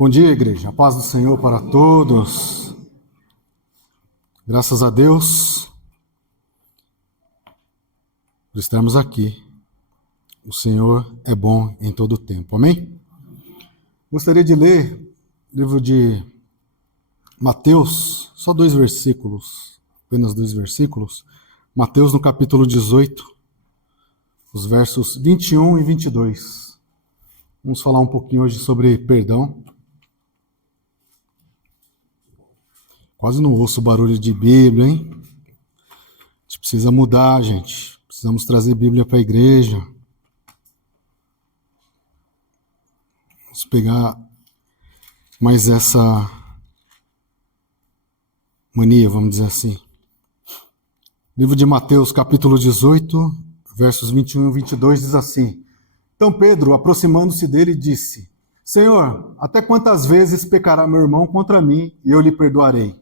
Bom dia, igreja. A paz do Senhor para todos. Graças a Deus por estarmos aqui. O Senhor é bom em todo o tempo. Amém? Gostaria de ler o livro de Mateus, só 2 versículos, apenas 2 versículos. Mateus no capítulo 18, os versos 21 e 22. Vamos falar um pouquinho hoje sobre perdão. Quase não ouço barulho de Bíblia, hein? A gente precisa mudar, gente. Precisamos trazer Bíblia para a igreja. Vamos pegar mais essa mania, vamos dizer assim. Livro de Mateus, capítulo 18, versos 21 e 22, diz assim: Então Pedro, aproximando-se dele, disse: Senhor, até quantas vezes pecará meu irmão contra mim e eu lhe perdoarei?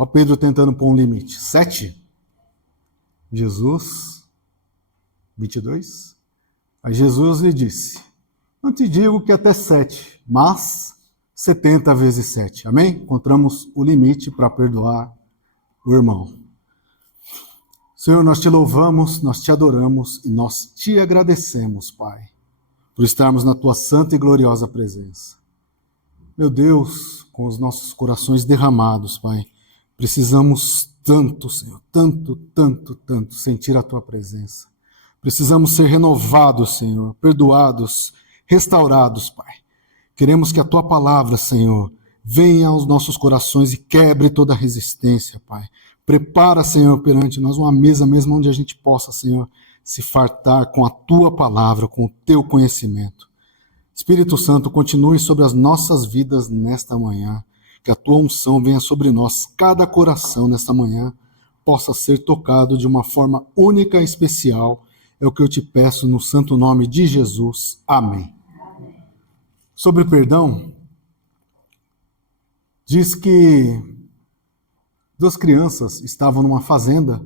Olha o Pedro tentando pôr um limite. 7? Jesus, 22. Aí Jesus lhe disse: Não te digo que até 7, mas 70 vezes 7. Amém? Encontramos o limite para perdoar o irmão. Senhor, nós te louvamos, nós te adoramos e nós te agradecemos, Pai, por estarmos na tua santa e gloriosa presença. Meu Deus, com os nossos corações derramados, Pai, precisamos tanto, Senhor, tanto sentir a tua presença. Precisamos ser renovados, Senhor, perdoados, restaurados, Pai. Queremos que a tua palavra, Senhor, venha aos nossos corações e quebre toda resistência, Pai. Prepara, Senhor, perante nós uma mesa mesmo onde a gente possa, Senhor, se fartar com a tua palavra, com o teu conhecimento. Espírito Santo, continue sobre as nossas vidas nesta manhã. Que a tua unção venha sobre nós, cada coração nesta manhã possa ser tocado de uma forma única e especial. É o que eu te peço no santo nome de Jesus. Amém. Sobre perdão, diz que 2 crianças estavam numa fazenda,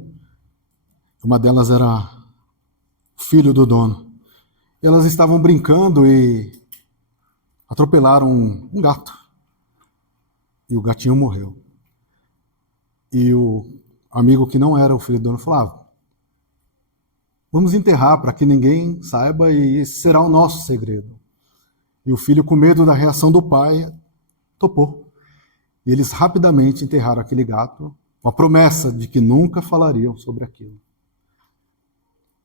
uma delas era o filho do dono. Elas estavam brincando e atropelaram um gato. E o gatinho morreu. E o amigo que não era o filho do dono falava: vamos enterrar para que ninguém saiba e esse será o nosso segredo. E o filho, com medo da reação do pai, topou. E eles rapidamente enterraram aquele gato, com a promessa de que nunca falariam sobre aquilo.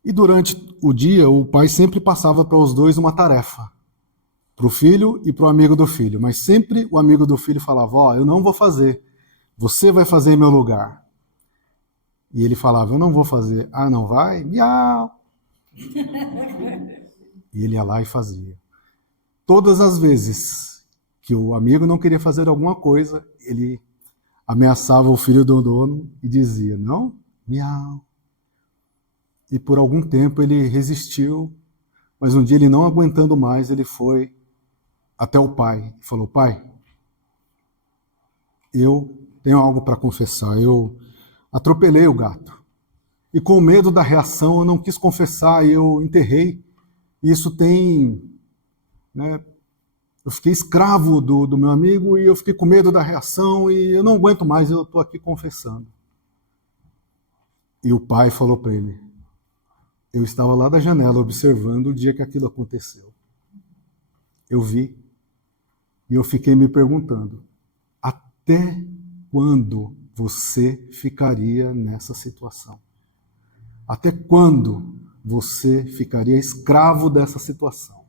E durante o dia, o pai sempre passava para os dois uma tarefa. Para o filho e para o amigo do filho. Mas sempre o amigo do filho falava: eu não vou fazer. Você vai fazer em meu lugar. E ele falava: eu não vou fazer. Ah, não vai? Miau! E ele ia lá e fazia. Todas as vezes que o amigo não queria fazer alguma coisa, ele ameaçava o filho do dono e dizia: não? Miau! E por algum tempo ele resistiu, mas um dia ele, não aguentando mais, ele foi até o pai e falou: pai, eu tenho algo para confessar. Eu atropelei o gato. E com medo da reação eu não quis confessar e eu enterrei. E isso tem... eu fiquei escravo do meu amigo e eu fiquei com medo da reação e eu não aguento mais, eu estou aqui confessando. E o pai falou para ele: eu estava lá da janela observando o dia que aquilo aconteceu. Eu vi. E eu fiquei me perguntando: até quando você ficaria nessa situação? Até quando você ficaria escravo dessa situação?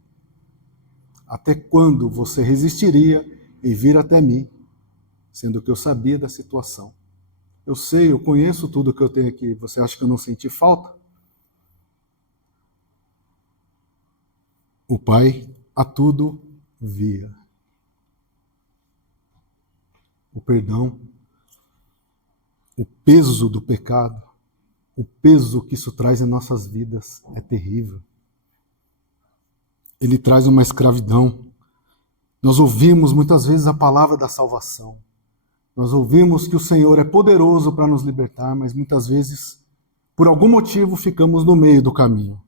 Até quando você resistiria em vir até mim, sendo que eu sabia da situação? Eu sei, eu conheço tudo que eu tenho aqui. Você acha que eu não senti falta? O pai a tudo via. O perdão, o peso do pecado, o peso que isso traz em nossas vidas é terrível. Ele traz uma escravidão. Nós ouvimos muitas vezes a palavra da salvação. Nós ouvimos que o Senhor é poderoso para nos libertar, mas muitas vezes, por algum motivo, ficamos no meio do caminho.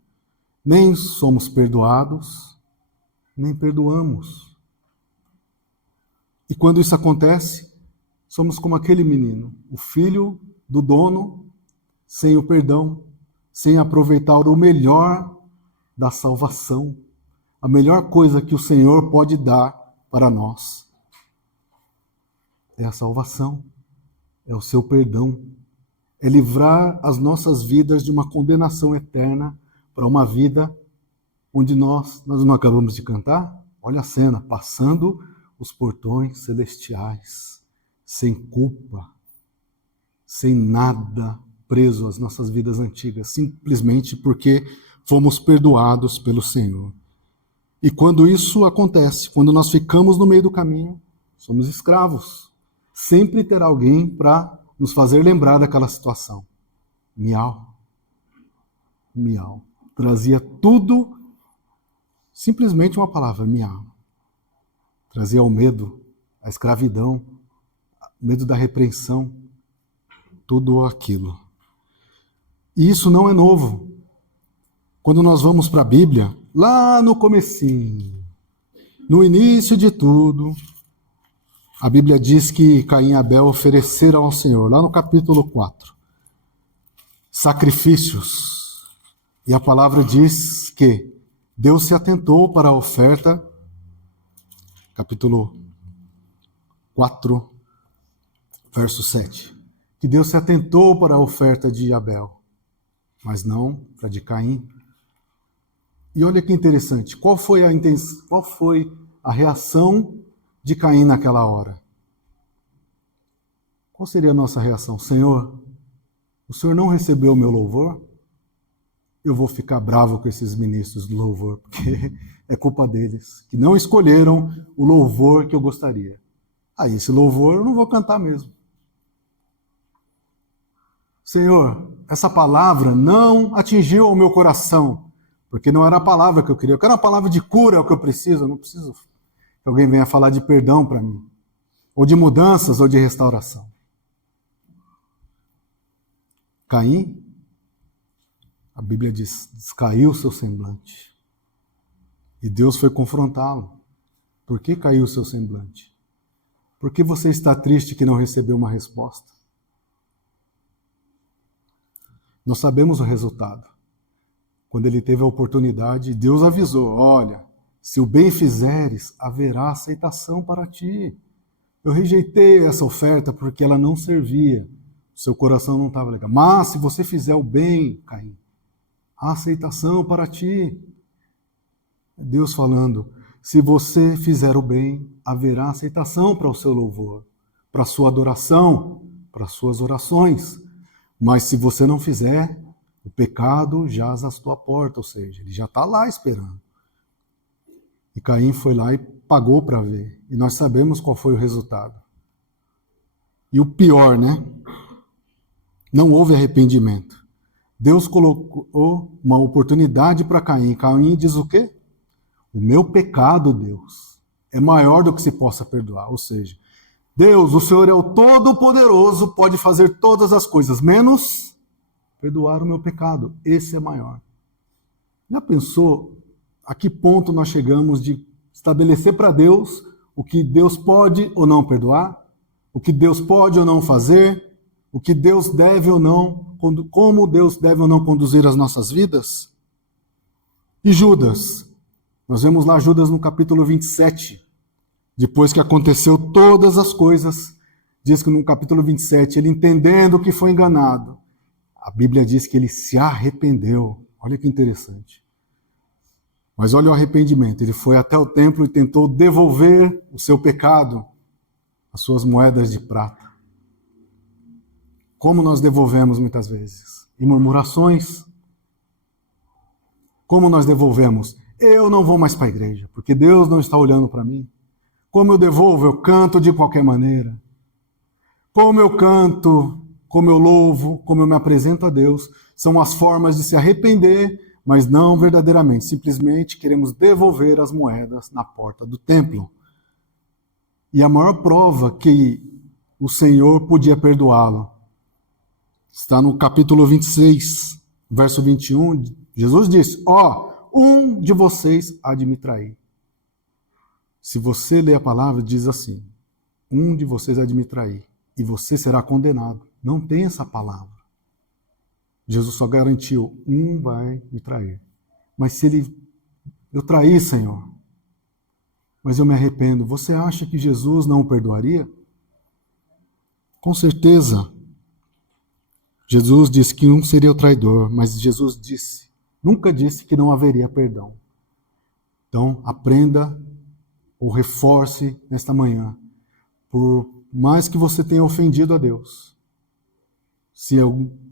Nem somos perdoados, nem perdoamos. E quando isso acontece, somos como aquele menino, o filho do dono, sem o perdão, sem aproveitar o melhor da salvação, a melhor coisa que o Senhor pode dar para nós. É a salvação, é o seu perdão, é livrar as nossas vidas de uma condenação eterna para uma vida onde nós não acabamos de cantar? Olha a cena, passando os portões celestiais, sem culpa, sem nada preso às nossas vidas antigas, simplesmente porque fomos perdoados pelo Senhor. E quando isso acontece, quando nós ficamos no meio do caminho, somos escravos. Sempre terá alguém para nos fazer lembrar daquela situação. Miau. Miau. Trazia tudo, simplesmente uma palavra, miau. Trazia o medo, a escravidão, o medo da repreensão, tudo aquilo. E isso não é novo. Quando nós vamos para a Bíblia, lá no comecinho, no início de tudo, a Bíblia diz que Caim e Abel ofereceram ao Senhor, lá no capítulo 4, sacrifícios. E a palavra diz que Deus se atentou para a oferta, capítulo 4, verso 7, que Deus se atentou para a oferta de Abel, mas não para a de Caim. E olha que interessante, qual foi a reação de Caim naquela hora? Qual seria a nossa reação? Senhor, o Senhor não recebeu o meu louvor? Eu vou ficar bravo com esses ministros do louvor, porque é culpa deles, que não escolheram o louvor que eu gostaria. Aí esse louvor eu não vou cantar mesmo. Senhor, essa palavra não atingiu o meu coração, porque não era a palavra que eu queria. Eu quero uma palavra de cura, é o que eu preciso. Eu não preciso que alguém venha falar de perdão para mim, ou de mudanças, ou de restauração. Caim, a Bíblia diz, descaiu o seu semblante. E Deus foi confrontá-lo. Por que caiu o seu semblante? Por que você está triste que não recebeu uma resposta? Nós sabemos o resultado. Quando ele teve a oportunidade, Deus avisou, olha, se o bem fizeres, haverá aceitação para ti. Eu rejeitei essa oferta porque ela não servia. Seu coração não estava legal. Mas se você fizer o bem, Caim, há aceitação para ti. Deus falando, se você fizer o bem, haverá aceitação para o seu louvor, para a sua adoração, para as suas orações. Mas se você não fizer, o pecado jaz à tua porta, ou seja, ele já está lá esperando. E Caim foi lá e pagou para ver. E nós sabemos qual foi o resultado. E o pior, né? Não houve arrependimento. Deus colocou uma oportunidade para Caim. Caim diz o quê? O meu pecado, Deus, é maior do que se possa perdoar. Ou seja, Deus, o Senhor é o Todo-Poderoso, pode fazer todas as coisas, menos perdoar o meu pecado. Esse é maior. Já pensou a que ponto nós chegamos de estabelecer para Deus o que Deus pode ou não perdoar? O que Deus pode ou não fazer? O que Deus deve ou não, como Deus deve ou não conduzir as nossas vidas? E Judas? Nós vemos lá Judas no capítulo 27. Depois que aconteceu todas as coisas, diz que no capítulo 27, ele entendendo que foi enganado, a Bíblia diz que ele se arrependeu. Olha que interessante. Mas olha o arrependimento. Ele foi até o templo e tentou devolver o seu pecado, as suas moedas de prata. Como nós devolvemos muitas vezes? Em murmurações. Como nós devolvemos? Eu não vou mais para a igreja, porque Deus não está olhando para mim. Como eu devolvo? Eu canto de qualquer maneira. Como eu canto, como eu louvo, como eu me apresento a Deus, são as formas de se arrepender, mas não verdadeiramente. Simplesmente queremos devolver as moedas na porta do templo. E a maior prova que o Senhor podia perdoá-lo está no capítulo 26, verso 21. Jesus disse, um de vocês há de me trair. Se você ler a palavra, diz assim, um de vocês há de me trair, e você será condenado. Não tem essa palavra. Jesus só garantiu, um vai me trair. Mas se eu trair, Senhor, mas eu me arrependo, você acha que Jesus não o perdoaria? Com certeza. Jesus disse que um seria o traidor, mas Jesus nunca disse que não haveria perdão. Então, aprenda ou reforce nesta manhã, por mais que você tenha ofendido a Deus. Se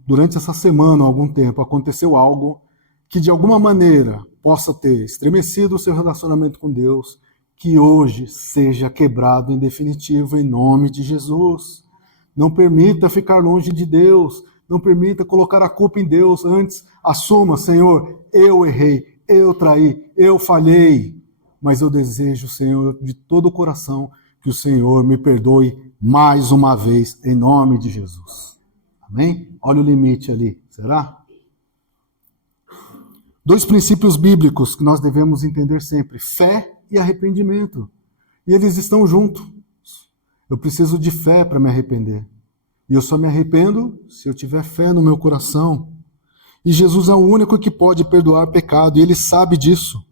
durante essa semana, algum tempo, aconteceu algo que de alguma maneira possa ter estremecido o seu relacionamento com Deus, que hoje seja quebrado em definitivo, em nome de Jesus. Não permita ficar longe de Deus, não permita colocar a culpa em Deus. Antes, assuma, Senhor, eu errei, eu traí, eu falhei, mas eu desejo, Senhor, de todo o coração, que o Senhor me perdoe mais uma vez, em nome de Jesus. Amém? Olha o limite ali, será? 2 princípios bíblicos que nós devemos entender sempre: fé e arrependimento. E eles estão juntos. Eu preciso de fé para me arrepender. E eu só me arrependo se eu tiver fé no meu coração. E Jesus é o único que pode perdoar pecado, e Ele sabe disso.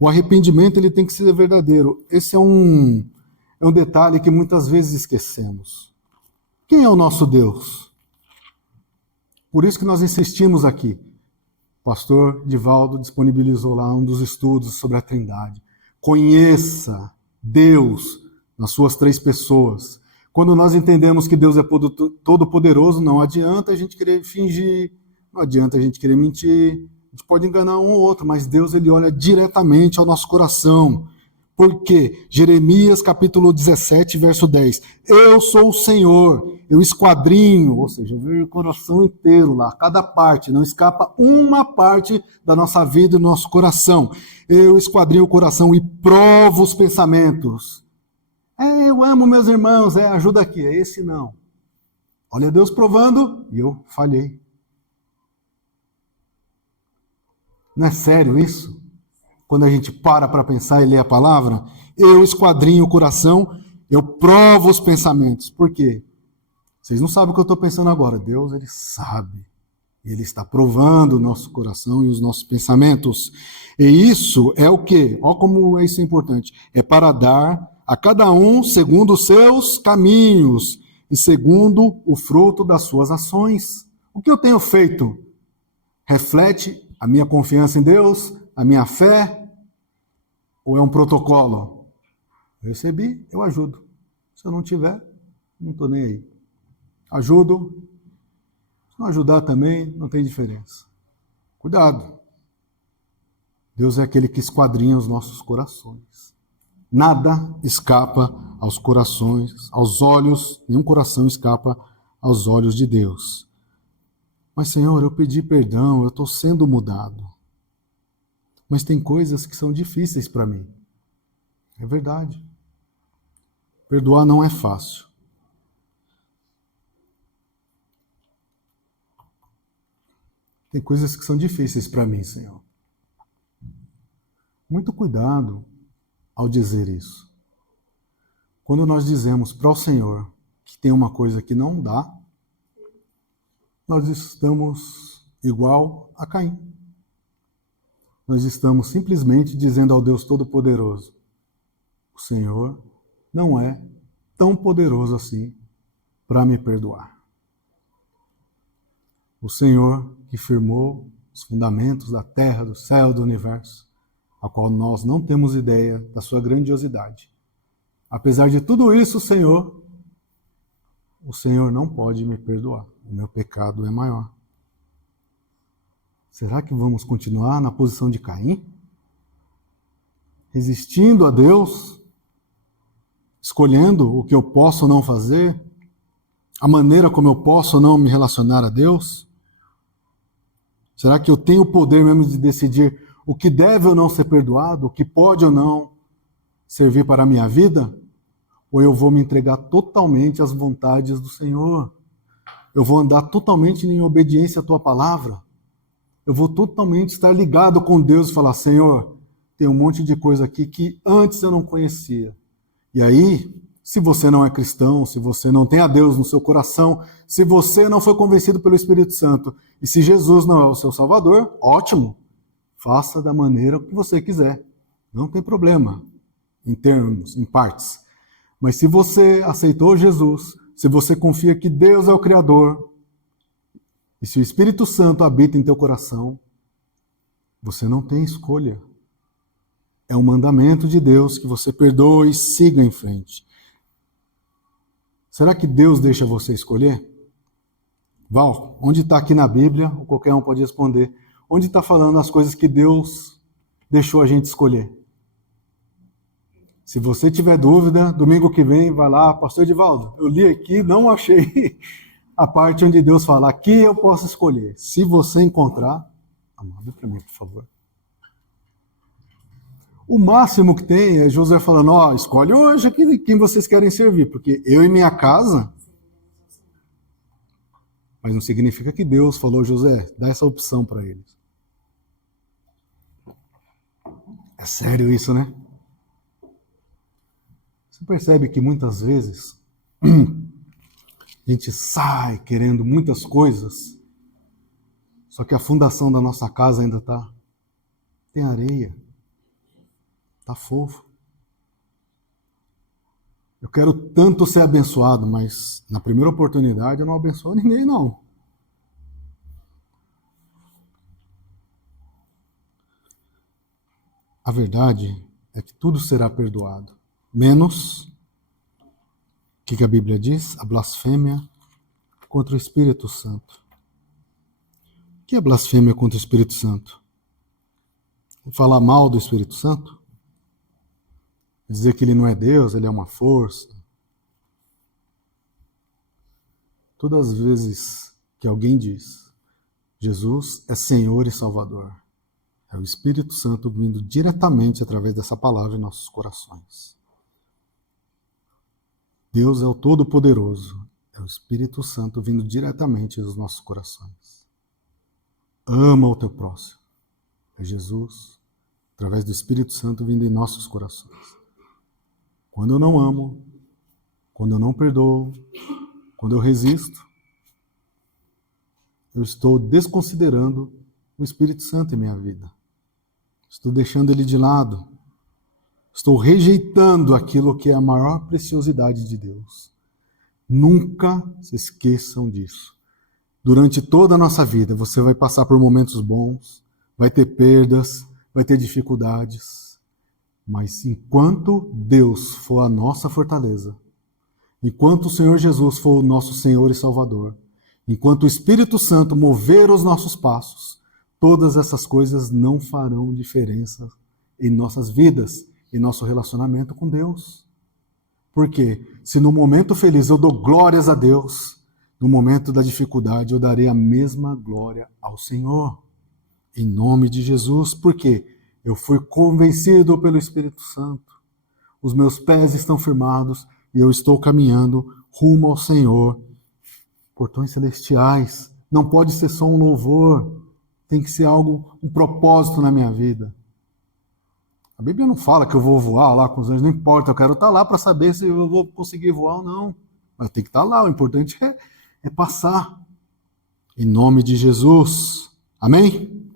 O arrependimento ele tem que ser verdadeiro. Esse é um detalhe que muitas vezes esquecemos. Quem é o nosso Deus? Por isso que nós insistimos aqui. O pastor Divaldo disponibilizou lá um dos estudos sobre a Trindade. Conheça Deus nas suas 3 pessoas. Quando nós entendemos que Deus é todo-poderoso, não adianta a gente querer fingir, não adianta a gente querer mentir, a gente pode enganar um ou outro, mas Deus ele olha diretamente ao nosso coração. Por quê? Jeremias capítulo 17, verso 10. Eu sou o Senhor, eu esquadrinho, ou seja, eu vejo o coração inteiro lá, cada parte, não escapa uma parte da nossa vida e do nosso coração. Eu esquadrinho o coração e provo os pensamentos. Eu amo meus irmãos, ajuda aqui. Esse não. Olha Deus provando e eu falhei. Não é sério isso? Quando a gente para pensar e ler a palavra, eu esquadrinho o coração, eu provo os pensamentos. Por quê? Vocês não sabem o que eu estou pensando agora. Deus, Ele sabe. Ele está provando o nosso coração e os nossos pensamentos. E isso é o quê? Olha como isso é importante. É para dar a cada um segundo os seus caminhos e segundo o fruto das suas ações. O que eu tenho feito reflete a minha confiança em Deus, a minha fé, ou é um protocolo? Eu recebi, eu ajudo. Se eu não tiver, não estou nem aí. Ajudo. Se não ajudar também, não tem diferença. Cuidado. Deus é aquele que esquadrinha os nossos corações. Nada escapa aos corações, aos olhos, nenhum coração escapa aos olhos de Deus. Mas, Senhor, eu pedi perdão, eu estou sendo mudado. Mas tem coisas que são difíceis para mim. É verdade. Perdoar não é fácil. Tem coisas que são difíceis para mim, Senhor. Muito cuidado ao dizer isso. Quando nós dizemos para o Senhor que tem uma coisa que não dá, nós estamos igual a Caim. Nós estamos simplesmente dizendo ao Deus Todo-Poderoso: o Senhor não é tão poderoso assim para me perdoar. O Senhor que firmou os fundamentos da terra, do céu, do universo, a qual nós não temos ideia da sua grandiosidade. Apesar de tudo isso, o Senhor não pode me perdoar. O meu pecado é maior. Será que vamos continuar na posição de Caim? Resistindo a Deus? Escolhendo o que eu posso ou não fazer? A maneira como eu posso ou não me relacionar a Deus? Será que eu tenho o poder mesmo de decidir o que deve ou não ser perdoado? O que pode ou não servir para a minha vida? Ou eu vou me entregar totalmente às vontades do Senhor? Eu vou andar totalmente em obediência à Tua palavra? Eu vou totalmente estar ligado com Deus e falar: Senhor, tem um monte de coisa aqui que antes eu não conhecia. E aí, Se você não é cristão, se você não tem a Deus no seu coração, se você não foi convencido pelo Espírito Santo, e se Jesus não é o seu Salvador, ótimo, faça da maneira que você quiser. Não tem problema, em termos, em partes. Mas se você aceitou Jesus, se você confia que Deus é o Criador, e se o Espírito Santo habita em teu coração, você não tem escolha. É um mandamento de Deus que você perdoe e siga em frente. Será que Deus deixa você escolher? Val, onde está aqui na Bíblia, ou qualquer um pode responder, onde está falando as coisas que Deus deixou a gente escolher? Se você tiver dúvida, domingo que vem, vai lá, pastor Edivaldo, eu li aqui, não achei a parte onde Deus fala, aqui eu posso escolher. Se você encontrar, abre para mim, por favor. O máximo que tem é Josué falando, ó, escolhe hoje aqui quem vocês querem servir, porque eu e minha casa... Mas não significa que Deus falou, José, dá essa opção para eles. É sério isso, né? Você percebe que muitas vezes a gente sai querendo muitas coisas, só que a fundação da nossa casa ainda tem areia. Tá fofo. Eu quero tanto ser abençoado, mas na primeira oportunidade eu não abençoo ninguém, não. A verdade é que tudo será perdoado, menos, o que a Bíblia diz? A blasfêmia contra o Espírito Santo. O que é blasfêmia contra o Espírito Santo? Falar mal do Espírito Santo? Dizer que ele não é Deus, ele é uma força. Todas as vezes que alguém diz, Jesus é Senhor e Salvador, é o Espírito Santo vindo diretamente através dessa palavra em nossos corações. Deus é o Todo-Poderoso, é o Espírito Santo vindo diretamente aos nossos corações. Ama o teu próximo, é Jesus, através do Espírito Santo vindo em nossos corações. Quando eu não amo, quando eu não perdoo, quando eu resisto, eu estou desconsiderando o Espírito Santo em minha vida. Estou deixando ele de lado. Estou rejeitando aquilo que é a maior preciosidade de Deus. Nunca se esqueçam disso. Durante toda a nossa vida, você vai passar por momentos bons, vai ter perdas, vai ter dificuldades. Mas enquanto Deus for a nossa fortaleza, enquanto o Senhor Jesus for o nosso Senhor e Salvador, enquanto o Espírito Santo mover os nossos passos, todas essas coisas não farão diferença em nossas vidas, em nosso relacionamento com Deus. Por quê? Se no momento feliz eu dou glórias a Deus, no momento da dificuldade eu darei a mesma glória ao Senhor. Em nome de Jesus. Por quê? Eu fui convencido pelo Espírito Santo. Os meus pés estão firmados e eu estou caminhando rumo ao Senhor. Portões celestiais. Não pode ser só um louvor. Tem que ser algo, um propósito na minha vida. A Bíblia não fala que eu vou voar lá com os anjos. Não importa, eu quero estar lá para saber se eu vou conseguir voar ou não. Mas tem que estar lá. O importante é passar. Em nome de Jesus. Amém?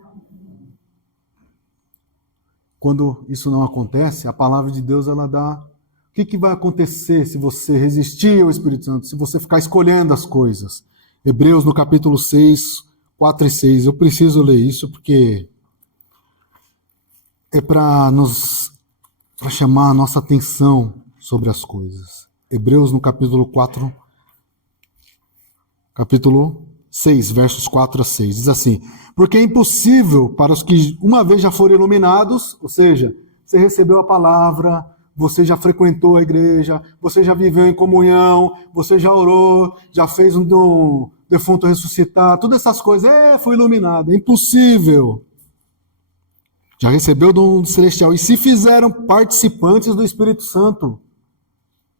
Quando isso não acontece, a palavra de Deus ela dá. O que vai acontecer se você resistir ao Espírito Santo, se você ficar escolhendo as coisas? Hebreus no capítulo 6, 4 e 6. Eu preciso ler isso porque é para chamar a nossa atenção sobre as coisas. Hebreus no capítulo 4, capítulo 6, versos 4 a 6. Diz assim: porque é impossível para os que uma vez já foram iluminados, ou seja, você recebeu a palavra, você já frequentou a igreja, você já viveu em comunhão, você já orou, já fez um defunto ressuscitar, todas essas coisas, foi iluminado. É impossível. Já recebeu do celestial. E se fizeram participantes do Espírito Santo.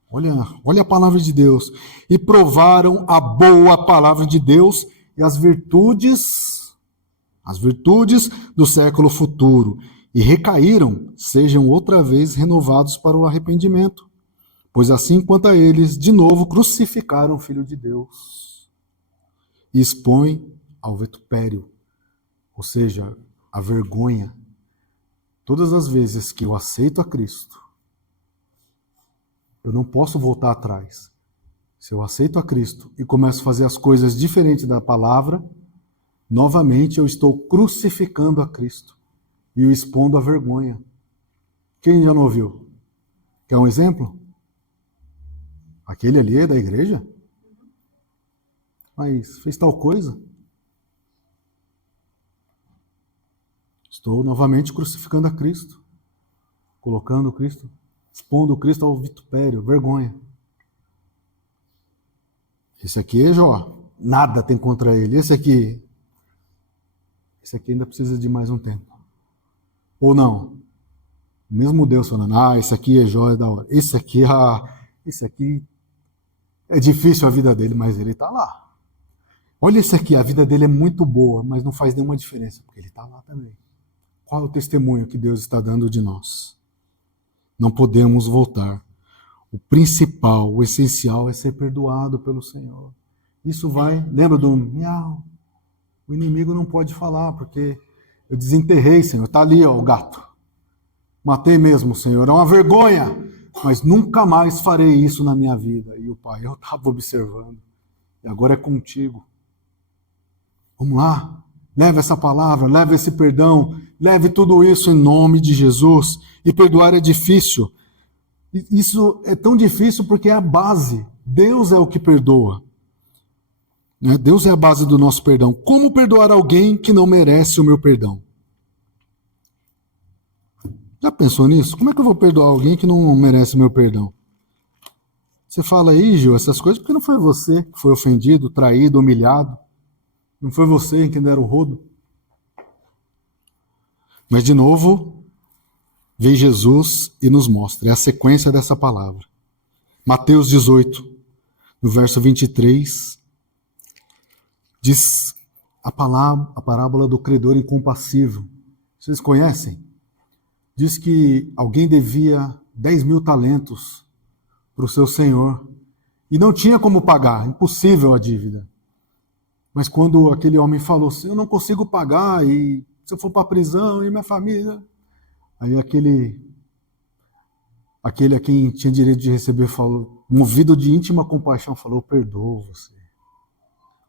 Olha a palavra de Deus. E provaram a boa palavra de Deus e as virtudes do século futuro. E recaíram, sejam outra vez renovados para o arrependimento. Pois assim quanto a eles, de novo crucificaram o Filho de Deus e expõem ao vitupério, ou seja, a vergonha. Todas as vezes que eu aceito a Cristo, eu não posso voltar atrás. Se eu aceito a Cristo e começo a fazer as coisas diferentes da palavra, novamente eu estou crucificando a Cristo e o expondo à vergonha. Quem já não ouviu? Quer um exemplo? Aquele ali é da igreja? Mas fez tal coisa? Estou novamente crucificando a Cristo, colocando Cristo, expondo Cristo ao vitupério, vergonha. Esse aqui é Jó, nada tem contra ele. Esse aqui ainda precisa de mais um tempo. Ou não? O mesmo Deus falando, esse aqui é Jó, é da hora. Esse aqui é difícil a vida dele, mas ele está lá. Olha esse aqui, a vida dele é muito boa, mas não faz nenhuma diferença, porque ele está lá também. Qual é o testemunho que Deus está dando de nós? Não podemos voltar. O principal, o essencial é ser perdoado pelo Senhor. Isso vai, lembra do miau? O inimigo não pode falar, porque eu desenterrei, Senhor. Está ali, ó, o gato. Matei mesmo, Senhor. É uma vergonha, mas nunca mais farei isso na minha vida. E o Pai, eu estava observando. E agora é contigo. Vamos lá. Leve essa palavra, leve esse perdão, leve tudo isso em nome de Jesus. E perdoar é difícil. Isso é tão difícil porque é a base. Deus é o que perdoa. Deus é a base do nosso perdão. Como perdoar alguém que não merece o meu perdão? Já pensou nisso? Como é que eu vou perdoar alguém que não merece o meu perdão? Você fala aí, Gil, essas coisas porque não foi você que foi ofendido, traído, humilhado. Não foi você quem deram o rodo. Mas, de novo, vem Jesus e nos mostra. É a sequência dessa palavra. Mateus 18, no verso 23, diz a parábola do credor incompassivo. Vocês conhecem? Diz que alguém devia 10.000 talentos para o seu senhor e não tinha como pagar, impossível a dívida. Mas quando aquele homem falou assim, eu não consigo pagar, e se eu for para a prisão, e minha família... Aí aquele a quem tinha direito de receber falou, movido de íntima compaixão, falou, eu perdoo você.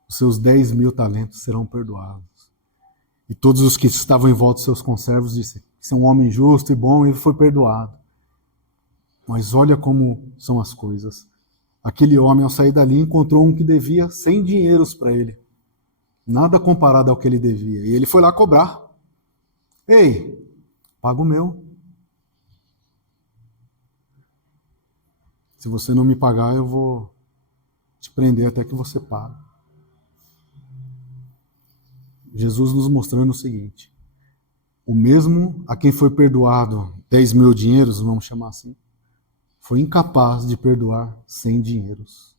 Os seus 10.000 talentos serão perdoados. E todos os que estavam em volta dos seus conservos disseram, você é um homem justo e bom, e ele foi perdoado. Mas olha como são as coisas. Aquele homem, ao sair dali, encontrou um que devia 100 dinheiros para ele. Nada comparado ao que ele devia. E ele foi lá cobrar. Ei, paga o meu. Se você não me pagar, eu vou te prender até que você pague. Jesus nos mostrando o seguinte, o mesmo a quem foi perdoado 10.000 dinheiros, vamos chamar assim, foi incapaz de perdoar 100 dinheiros.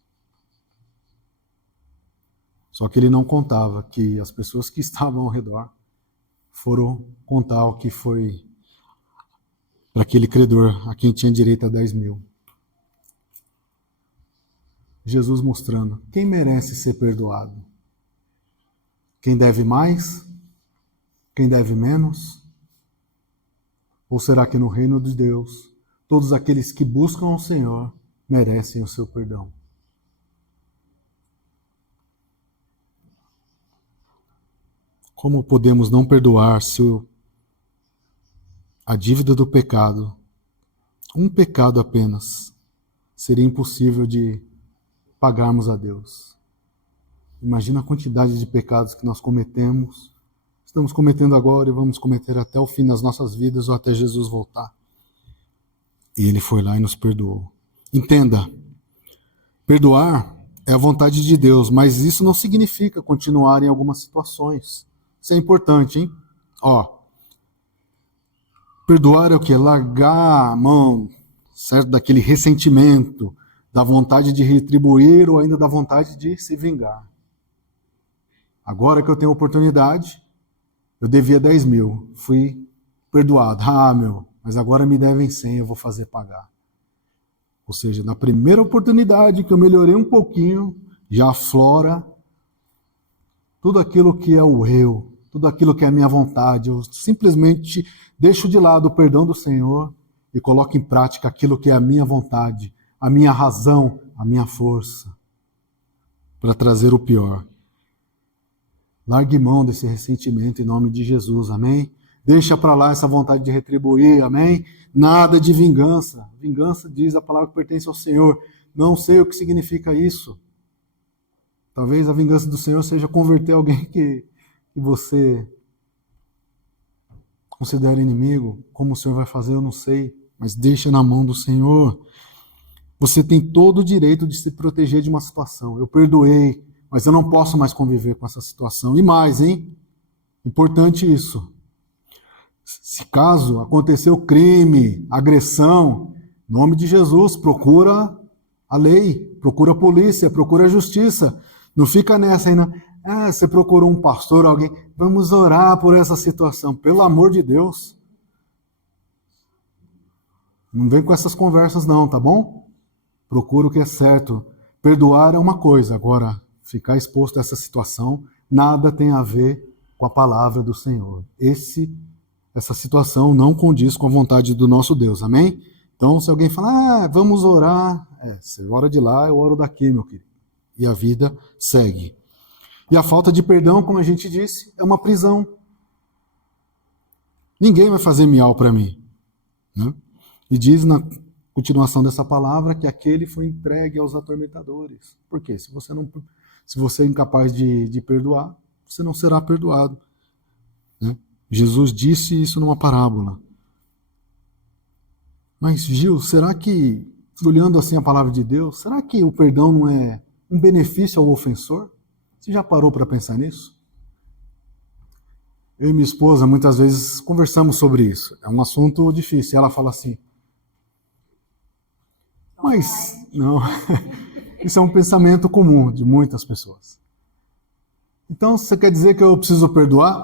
Só que ele não contava que as pessoas que estavam ao redor foram contar o que foi para aquele credor, a quem tinha direito a 10.000. Jesus mostrando, quem merece ser perdoado? Quem deve mais? Quem deve menos? Ou será que no reino de Deus, todos aqueles que buscam ao Senhor merecem o seu perdão? Como podemos não perdoar se a dívida do pecado, um pecado apenas, seria impossível de pagarmos a Deus? Imagina a quantidade de pecados que nós cometemos, estamos cometendo agora e vamos cometer até o fim das nossas vidas ou até Jesus voltar. E Ele foi lá e nos perdoou. Entenda, perdoar é a vontade de Deus, mas isso não significa continuar em algumas situações. Isso é importante, hein? Perdoar é o quê? Largar a mão, certo? Daquele ressentimento, da vontade de retribuir ou ainda da vontade de se vingar. Agora que eu tenho oportunidade, eu devia 10.000, fui perdoado. Mas agora me devem 100, eu vou fazer pagar. Ou seja, na primeira oportunidade que eu melhorei um pouquinho, já aflora tudo aquilo que é o eu, tudo aquilo que é a minha vontade. Eu simplesmente deixo de lado o perdão do Senhor e coloco em prática aquilo que é a minha vontade, a minha razão, a minha força, para trazer o pior. Largue mão desse ressentimento em nome de Jesus, amém? Deixa para lá essa vontade de retribuir, amém? Nada de vingança. Vingança, diz a palavra, que pertence ao Senhor. Não sei o que significa isso. Talvez a vingança do Senhor seja converter alguém que você considera inimigo. Como o Senhor vai fazer, eu não sei. Mas deixa na mão do Senhor. Você tem todo o direito de se proteger de uma situação. Eu perdoei, mas eu não posso mais conviver com essa situação. E mais, hein? Importante isso. Se caso aconteceu crime, agressão, em nome de Jesus, procura a lei, procura a polícia, procura a justiça. Não fica nessa ainda. Você procurou um pastor, alguém. Vamos orar por essa situação. Pelo amor de Deus. Não vem com essas conversas não, tá bom? Procura o que é certo. Perdoar é uma coisa. Agora, ficar exposto a essa situação, nada tem a ver com a palavra do Senhor. Essa situação não condiz com a vontade do nosso Deus, amém? Então, se alguém falar, vamos orar, você ora de lá, eu oro daqui, meu querido. E a vida segue. E a falta de perdão, como a gente disse, é uma prisão. Ninguém vai fazer miau para mim. Né? E diz na continuação dessa palavra que aquele foi entregue aos atormentadores. Por quê? Se você é incapaz de perdoar, você não será perdoado. Né? Jesus disse isso numa parábola. Mas, Gil, será que, olhando assim a palavra de Deus, será que o perdão não é um benefício ao ofensor? Você já parou para pensar nisso? Eu e minha esposa, muitas vezes, conversamos sobre isso. É um assunto difícil. Ela fala assim, mas, não, isso é um pensamento comum de muitas pessoas. Então, você quer dizer que eu preciso perdoar?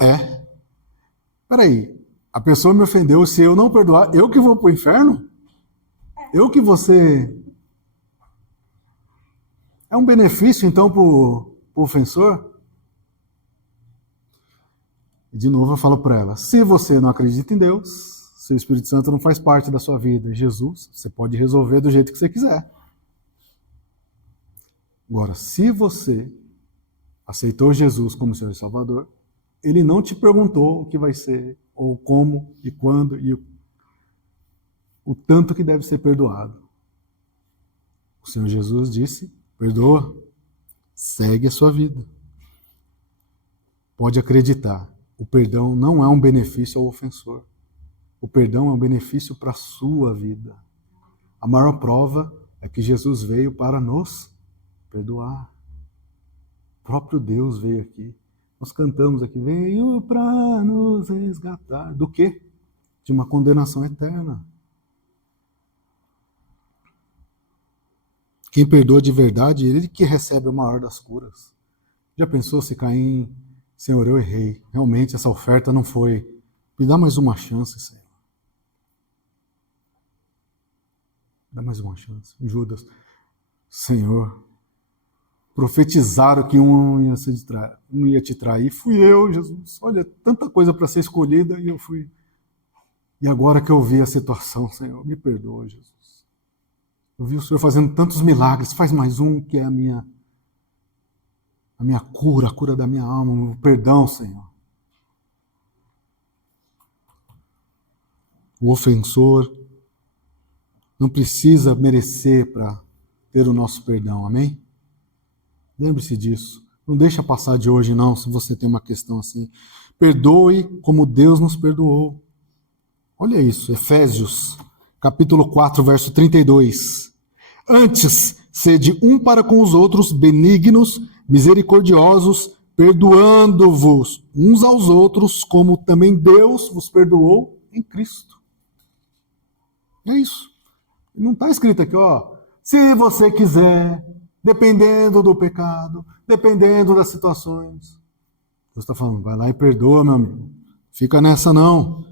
Peraí, a pessoa me ofendeu, se eu não perdoar, eu que vou para o inferno? Eu que vou ser... É um benefício, então, para o ofensor? E de novo eu falo para ela, se você não acredita em Deus, se o Espírito Santo não faz parte da sua vida, Jesus, você pode resolver do jeito que você quiser. Agora, se você aceitou Jesus como Senhor e Salvador, Ele não te perguntou o que vai ser, ou como, e quando, e o tanto que deve ser perdoado. O Senhor Jesus disse, perdoa, segue a sua vida. Pode acreditar, o perdão não é um benefício ao ofensor. O perdão é um benefício para a sua vida. A maior prova é que Jesus veio para nos perdoar. O próprio Deus veio aqui. Nós cantamos aqui, veio para nos resgatar. Do quê? De uma condenação eterna. Quem perdoa de verdade, ele que recebe a maior das curas. Já pensou se Caim, Senhor, eu errei. Realmente essa oferta não foi. Me dá mais uma chance, Senhor. Dá mais uma chance. Judas, Senhor, profetizaram que um ia te trair. Fui eu, Jesus. Olha, tanta coisa para ser escolhida e eu fui. E agora que eu vi a situação, Senhor, me perdoa, Jesus. Eu vi o Senhor fazendo tantos milagres. Faz mais um que é a minha cura, a cura da minha alma, o perdão, Senhor. O ofensor não precisa merecer para ter o nosso perdão, amém? Lembre-se disso. Não deixa passar de hoje, não, se você tem uma questão assim. Perdoe como Deus nos perdoou. Olha isso, Efésios, capítulo 4, verso 32. Antes, sede um para com os outros benignos, misericordiosos, perdoando-vos uns aos outros, como também Deus vos perdoou em Cristo. É isso. Não está escrito aqui, se você quiser, dependendo do pecado, dependendo das situações. Deus está falando, vai lá e perdoa, meu amigo. Fica nessa não.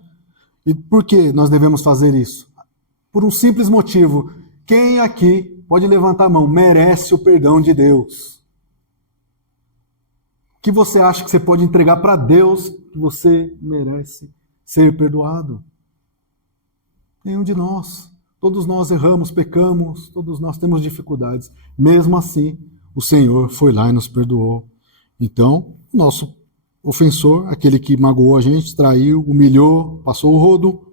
E por que nós devemos fazer isso? Por um simples motivo. Quem aqui, pode levantar a mão, merece o perdão de Deus? O que você acha que você pode entregar para Deus que você merece ser perdoado? Nenhum de nós. Todos nós erramos, pecamos, todos nós temos dificuldades. Mesmo assim, o Senhor foi lá e nos perdoou. Então, nosso ofensor, aquele que magoou a gente, traiu, humilhou, passou o rodo,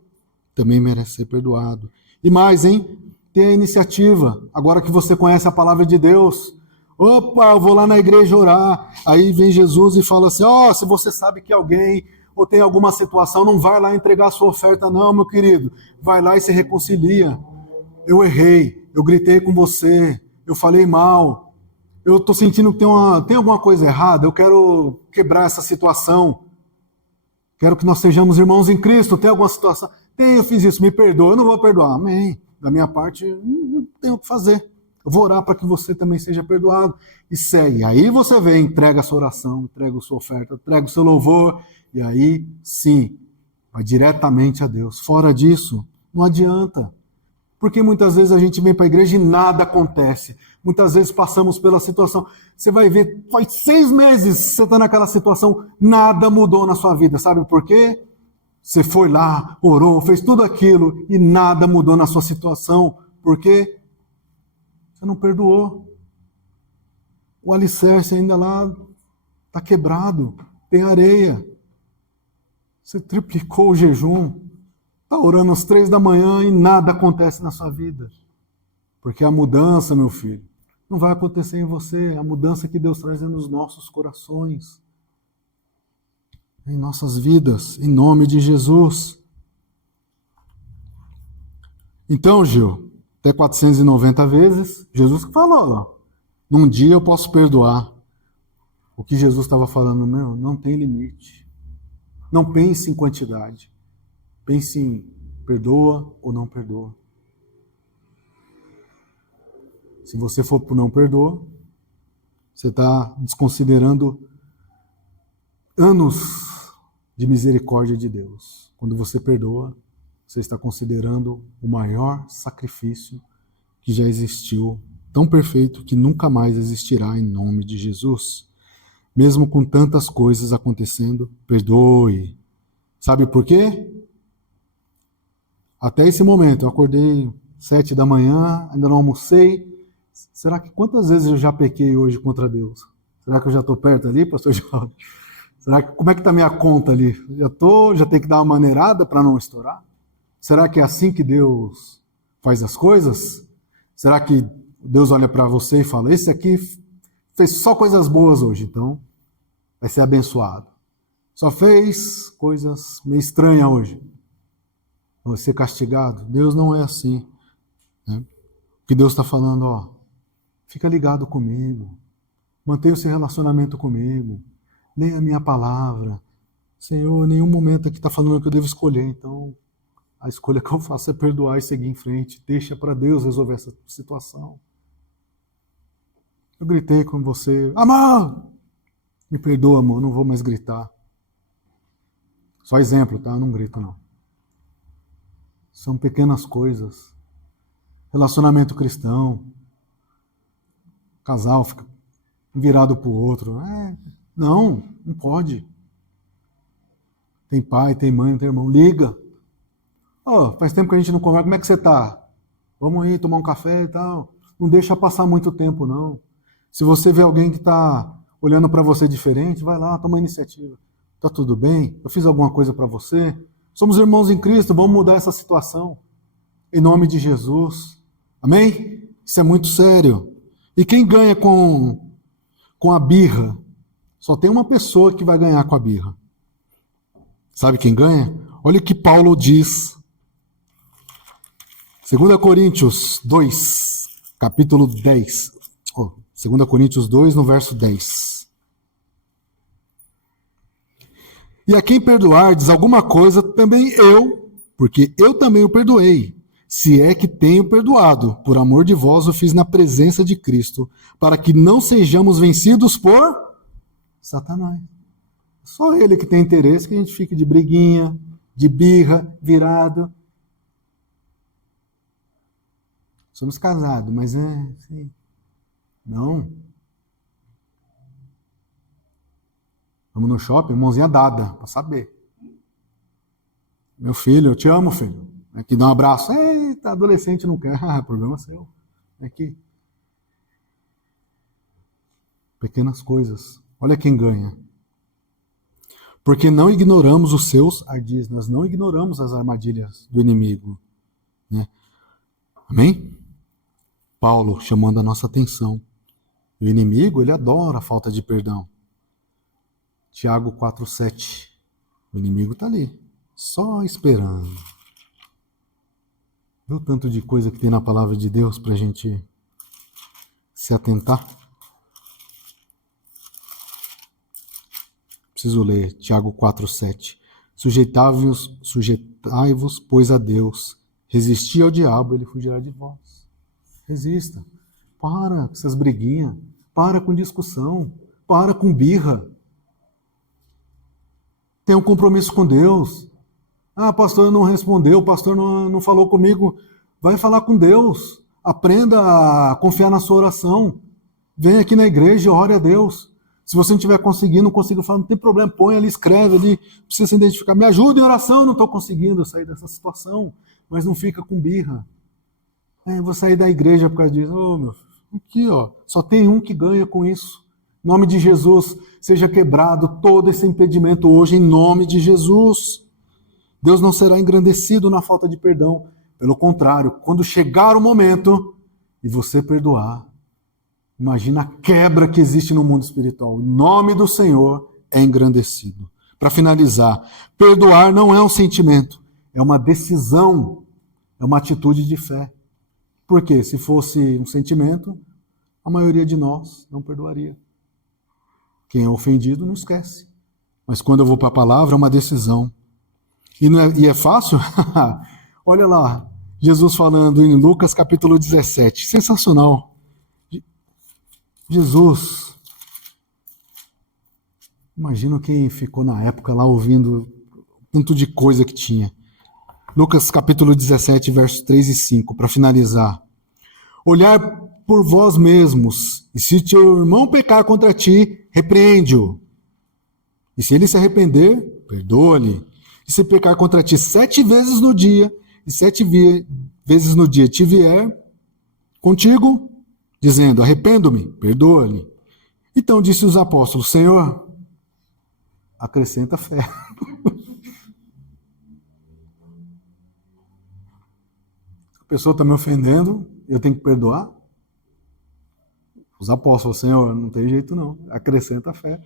também merece ser perdoado. E mais, hein? Tem a iniciativa. Agora que você conhece a palavra de Deus, opa, eu vou lá na igreja orar. Aí vem Jesus e fala assim, se você sabe que alguém ou tem alguma situação, não vai lá entregar a sua oferta não, meu querido. Vai lá e se reconcilia. Eu errei, eu gritei com você, eu falei mal, eu estou sentindo que tem alguma coisa errada, eu quero quebrar essa situação. Quero que nós sejamos irmãos em Cristo. Tem alguma situação? Tem, eu fiz isso, me perdoa. Eu não vou perdoar. Amém. Da minha parte, não tenho o que fazer. Eu vou orar para que você também seja perdoado. E segue. Aí você vem, entrega a sua oração, entrega a sua oferta, entrega o seu louvor. E aí, sim, vai diretamente a Deus. Fora disso, não adianta. Porque muitas vezes a gente vem para a igreja e nada acontece. Muitas vezes passamos pela situação. Você vai ver, faz 6 meses que você está naquela situação, nada mudou na sua vida. Sabe por quê? Você foi lá, orou, fez tudo aquilo e nada mudou na sua situação. Por quê? Você não perdoou. O alicerce ainda lá está quebrado, tem areia. Você triplicou o jejum. Está orando às 3 da manhã e nada acontece na sua vida. Porque a mudança, meu filho, não vai acontecer em você. A mudança que Deus traz é nos nossos corações. Em nossas vidas, em nome de Jesus. Então, Gil, até 490 vezes, Jesus falou, num dia eu posso perdoar. O que Jesus estava falando, não tem limite. Não pense em quantidade. Pense em perdoa ou não perdoa. Se você for por não perdoa, você está desconsiderando anos de misericórdia de Deus. Quando você perdoa, você está considerando o maior sacrifício que já existiu, tão perfeito que nunca mais existirá em nome de Jesus. Mesmo com tantas coisas acontecendo, perdoe. Sabe por quê? Até esse momento, eu acordei 7 da manhã, ainda não almocei. Será que quantas vezes eu já pequei hoje contra Deus? Será que eu já estou perto ali, pastor Jorge? Como é que está a minha conta ali? Já tenho que dar uma maneirada para não estourar? Será que é assim que Deus faz as coisas? Será que Deus olha para você e fala, esse aqui fez só coisas boas hoje, então vai ser abençoado. Só fez coisas meio estranhas hoje. Vai ser castigado. Deus não é assim. Né? O que Deus está falando, fica ligado comigo. Mantenha o seu relacionamento comigo. Leia a minha palavra. Senhor, em nenhum momento aqui está falando que eu devo escolher. Então, a escolha que eu faço é perdoar e seguir em frente. Deixa para Deus resolver essa situação. Eu gritei com você. Amor! Me perdoa, amor. Não vou mais gritar. Só exemplo, tá? Eu não grito, não. São pequenas coisas. Relacionamento cristão. Casal fica virado para o outro. Não pode. Tem pai, tem mãe, tem irmão. Liga. Faz tempo que a gente não conversa. Como é que você está? Vamos aí tomar um café e tal. Não deixa passar muito tempo, não. Se você vê alguém que está olhando para você diferente, vai lá, toma iniciativa. Está tudo bem? Eu fiz alguma coisa para você? Somos irmãos em Cristo, vamos mudar essa situação. Em nome de Jesus. Amém? Isso é muito sério. E quem ganha com a birra? Só tem uma pessoa que vai ganhar com a birra. Sabe quem ganha? Olha o que Paulo diz. 2 Coríntios 2, capítulo 10. 2 Coríntios 2, no verso 10. E a quem perdoardes alguma coisa, também eu, porque eu também o perdoei. Se é que tenho perdoado, por amor de vós o fiz na presença de Cristo, para que não sejamos vencidos por Satanás. Só ele que tem interesse que a gente fique de briguinha, de birra, virado. Somos casados, mas sim. Não. Vamos no shopping, mãozinha dada, para saber. Meu filho, eu te amo, filho. Aqui, dá um abraço. Eita, adolescente não quer. Problema seu. Aqui. Pequenas coisas. Olha quem ganha. Porque não ignoramos os seus ardis, nós não ignoramos as armadilhas do inimigo. Né? Amém? Paulo chamando a nossa atenção. O inimigo, ele adora a falta de perdão. Tiago 4,7. O inimigo está ali, só esperando. Viu o tanto de coisa que tem na palavra de Deus para a gente se atentar? Preciso ler Tiago 4,7. Sujeitai-vos, pois, a Deus. Resisti ao diabo, ele fugirá de vós. Resista. Para com essas briguinhas. Para com discussão. Para com birra. Tenha um compromisso com Deus. Pastor não respondeu, pastor não falou comigo. Vai falar com Deus. Aprenda a confiar na sua oração. Vem aqui na igreja, ore a Deus. Se você não estiver conseguindo, não consigo falar, não tem problema, põe ali, escreve ali, precisa se identificar. Me ajuda em oração, não estou conseguindo sair dessa situação. Mas não fica com birra. Vou sair da igreja por causa disso. Meu filho, aqui, só tem um que ganha com isso. Em nome de Jesus, seja quebrado todo esse impedimento hoje, em nome de Jesus. Deus não será engrandecido na falta de perdão. Pelo contrário, quando chegar o momento e você perdoar, imagina a quebra que existe no mundo espiritual. O nome do Senhor é engrandecido. Para finalizar, perdoar não é um sentimento, é uma decisão, é uma atitude de fé. Porque se fosse um sentimento, a maioria de nós não perdoaria. Quem é ofendido não esquece. Mas quando eu vou para a palavra, é uma decisão. E é fácil? Olha lá, Jesus falando em Lucas capítulo 17. Sensacional. Jesus. Imagina quem ficou na época lá ouvindo tanto de coisa que tinha. Lucas capítulo 17, versos 3 e 5, para finalizar. Olhar por vós mesmos, e se teu irmão pecar contra ti, repreende-o. E se ele se arrepender, perdoa-lhe. E se pecar contra ti 7 vezes no dia, e 7 vezes no dia te vier contigo, dizendo, arrependo-me, perdoa-lhe. Então disse os apóstolos, Senhor, acrescenta fé. A pessoa está me ofendendo, eu tenho que perdoar? Os apóstolos, Senhor, não tem jeito não, acrescenta fé.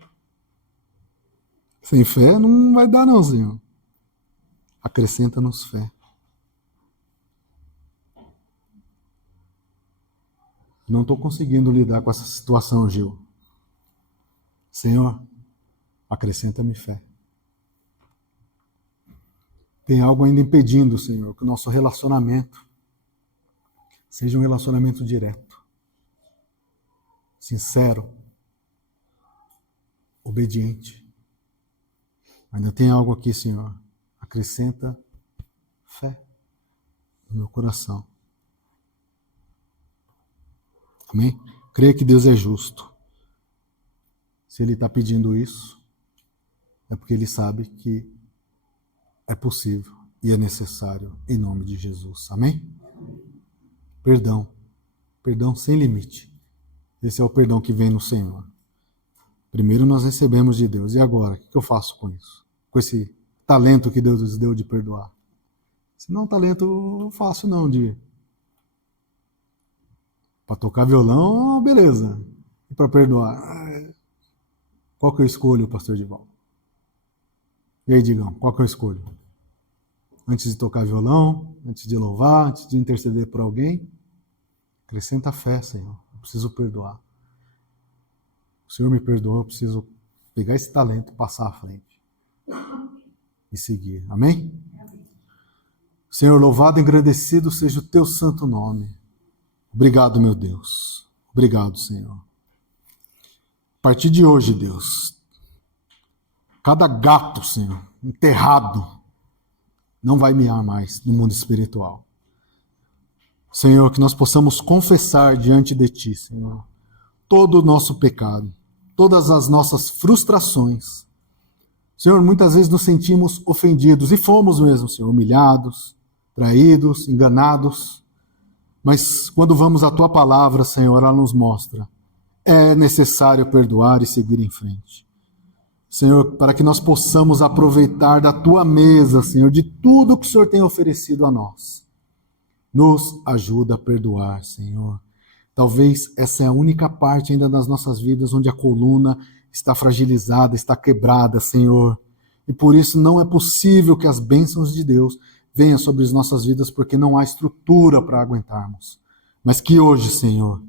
Sem fé não vai dar não, Senhor. Acrescenta-nos fé. Não estou conseguindo lidar com essa situação, Gil. Senhor, acrescenta-me fé. Tem algo ainda impedindo, Senhor, que o nosso relacionamento seja um relacionamento direto, sincero, obediente. Ainda tem algo aqui, Senhor. Acrescenta fé no meu coração. Amém? Creia que Deus é justo. Se Ele está pedindo isso, é porque Ele sabe que é possível e é necessário em nome de Jesus. Amém? Perdão. Perdão sem limite. Esse é o perdão que vem no Senhor. Primeiro nós recebemos de Deus. E agora? O que eu faço com isso? Com esse talento que Deus nos deu de perdoar? Se não é um talento fácil não de... Para tocar violão, beleza. E para perdoar? Qual que eu escolho, pastor Edivaldo? E aí, Digão, qual que eu escolho? Antes de tocar violão, antes de louvar, antes de interceder por alguém? Acrescenta fé, Senhor. Eu preciso perdoar. O Senhor me perdoou, eu preciso pegar esse talento, passar à frente e seguir. Amém? Senhor, louvado e engrandecido seja o teu santo nome. Obrigado, meu Deus. Obrigado, Senhor. A partir de hoje, Deus, cada gato, Senhor, enterrado, não vai miar mais no mundo espiritual. Senhor, que nós possamos confessar diante de Ti, Senhor, todo o nosso pecado, todas as nossas frustrações. Senhor, muitas vezes nos sentimos ofendidos, e fomos mesmo, Senhor, humilhados, traídos, enganados. Mas quando vamos à Tua palavra, Senhor, ela nos mostra, é necessário perdoar e seguir em frente. Senhor, para que nós possamos aproveitar da Tua mesa, Senhor, de tudo que o Senhor tem oferecido a nós. Nos ajuda a perdoar, Senhor. Talvez essa é a única parte ainda das nossas vidas onde a coluna está fragilizada, está quebrada, Senhor. E por isso não é possível que as bênçãos de Deus venham sobre as nossas vidas, porque não há estrutura para aguentarmos. Mas que hoje, Senhor,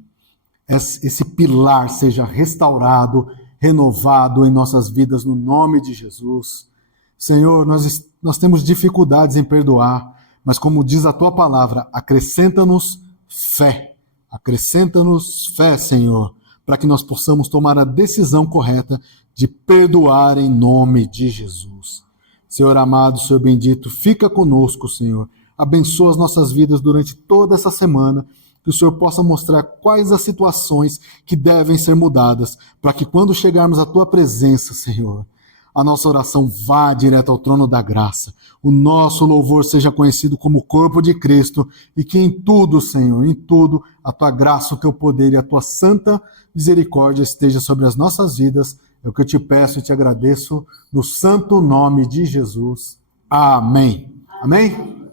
esse pilar seja restaurado, renovado em nossas vidas, no nome de Jesus. Senhor, nós temos dificuldades em perdoar, mas como diz a Tua palavra, acrescenta-nos fé. Acrescenta-nos fé, Senhor, para que nós possamos tomar a decisão correta de perdoar em nome de Jesus. Senhor amado, Senhor bendito, fica conosco, Senhor. Abençoa as nossas vidas durante toda essa semana, que o Senhor possa mostrar quais as situações que devem ser mudadas, para que quando chegarmos à Tua presença, Senhor, a nossa oração vá direto ao trono da graça. O nosso louvor seja conhecido como o corpo de Cristo e que em tudo, Senhor, em tudo, a Tua graça, o Teu poder e a Tua santa misericórdia esteja sobre as nossas vidas. É o que eu te peço e te agradeço no santo nome de Jesus. Amém. Amém?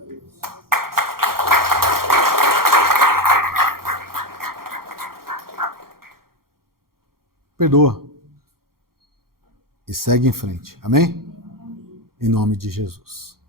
Perdoa. E segue em frente. Amém? Em nome de Jesus.